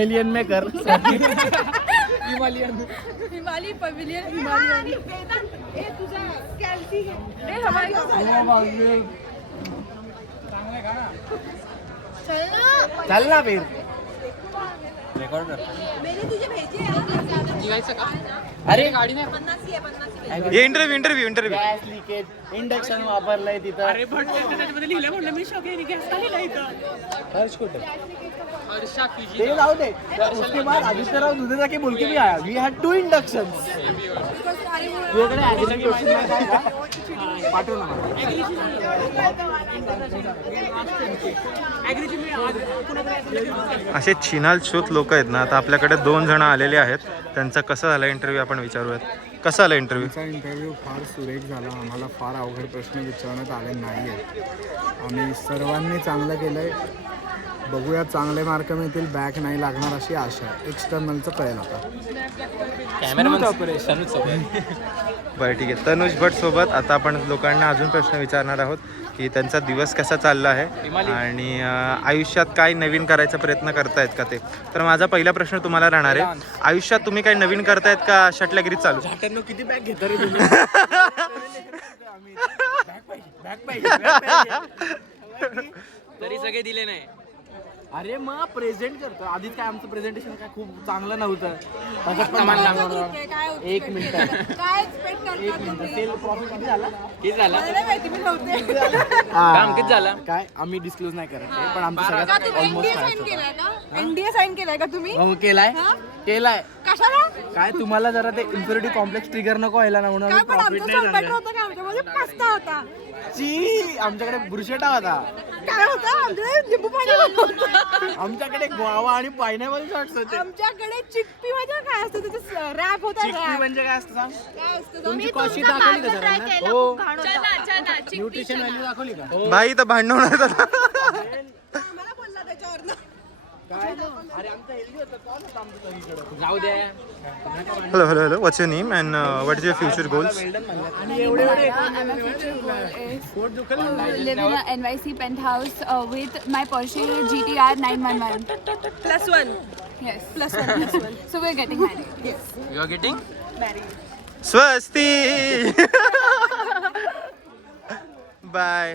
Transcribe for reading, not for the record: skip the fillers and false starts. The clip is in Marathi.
एलियन में कर हिमालयन हिमालय पवेलियन हिमालयन ए तुझा कॅल्सी ए हमारी चल ना फिर मैंने तुझे भेजे निघायचं का? अरे गाडी नाही 50 हे इंटरव्ह्यू गॅस लिकेज इंडक्शन वापरलंय तिथं. अरे पण त्याच्यामध्ये लिहिलं म्हणलं मी शॉक आहे गॅस का लिहिला इथं हर्ष कुठे हर्षा ते जाऊ दे. उसके बाद आदित्यराव दुधे जाके बोल के भी आया वी हॅड 2 इंडक्शन्स. तुझ्याकडे ऍग्रीचे क्वेश्चन नाही का? पाठव ना मला. असे छिनाल शोध लोक आहेत ना. आता आपल्याकडे 2 जण आलेले आहेत. त्यांचा कसा झाला इंटरव्ह्यू आपण विचारूयात. कसा आला इंटरव्ह्यू? आमचा इंटरव्ह्यू फार सुरेख झाला. आम्हाला फार अवघड प्रश्न विचारण्यात आले नाही आहेत. आम्ही सर्वांनी चांगलं केलं आहे. बघूया चांगले मार्क मिळतील. बॅक नाही लागणार अशी आशा आहे. एक्सटर्नलचं कळेल आता. बरं ठीक आहे. तनुज भट सोबत आता आपण लोकांना अजून प्रश्न विचारणार आहोत की त्यांचा दिवस कसा चालला आहे आणि आयुष्यात काय नवीन करायचा प्रयत्न करतायत का ते. तर माझा पहिला प्रश्न तुम्हाला राहणार आहे, आयुष्यात तुम्ही काही नवीन करतायत का शटल्यागिरीत चालू? किती बॅग घेता रे तुम्ही? तरी सगळे दिले नाही. अरे मग प्रेझेंट करतो. आधीच काय आमचं प्रेझेंटेशन काय खूप चांगलं नव्हतं. एक मिनिट काय एक्सपेक्ट करता तुम्ही सेल प्रॉफिट किती झाला? किती झाला? मला नाही माहिती मी नव्हते काम किती झाला? काय आम्ही डिस्क्लोज नाही करत आहे, पण आमचं का सगळ्यात तुम्ही एनडीए साइन केलाय का एनडीए साइन केलाय का तुम्ही हो केलाय हा? केलाय. कशाला काय तुम्हाला जरा ते इन्फिनिटी कॉम्प्लेक्स ट्रिगर नको व्हायला ना म्हणून काय आम्ही पण प्रॉफिट आमचं नाही स्वयंपाक झालं. होतं का आमच्यामध्ये पास्ता होता ची आमच्याकडे बुरशेटा होता. काय होतं आमच्याकडे लिंबू पाणी होतं आमच्याकडे गुआवा आणि पायनॅपल शॉट्स होते. आमच्याकडे चिक्पी म्हणजे काय असतं त्याचं रॅप होता चिक्की रॅप म्हणजे काय असतं सांग? काय असतं तुमची कॉस्टी दाखवली का सरांना? हो न्यूट्रिशन व्हॅल्यू दाखवली का? बाई तर भांडण होणार आता. मला बोलला त्याच्यावरनं काय अरे आमचं हेल्दी होतं. कोण होतं आमचं सगळीकडं? जाऊ द्या. Hello hello hello what's your name and what is your future goals? आणि एवढे एवढे to live in a NYC penthouse with my Porsche GTR 911. +1 Yes. +1 So we're getting married. yes you are getting Swasti bye.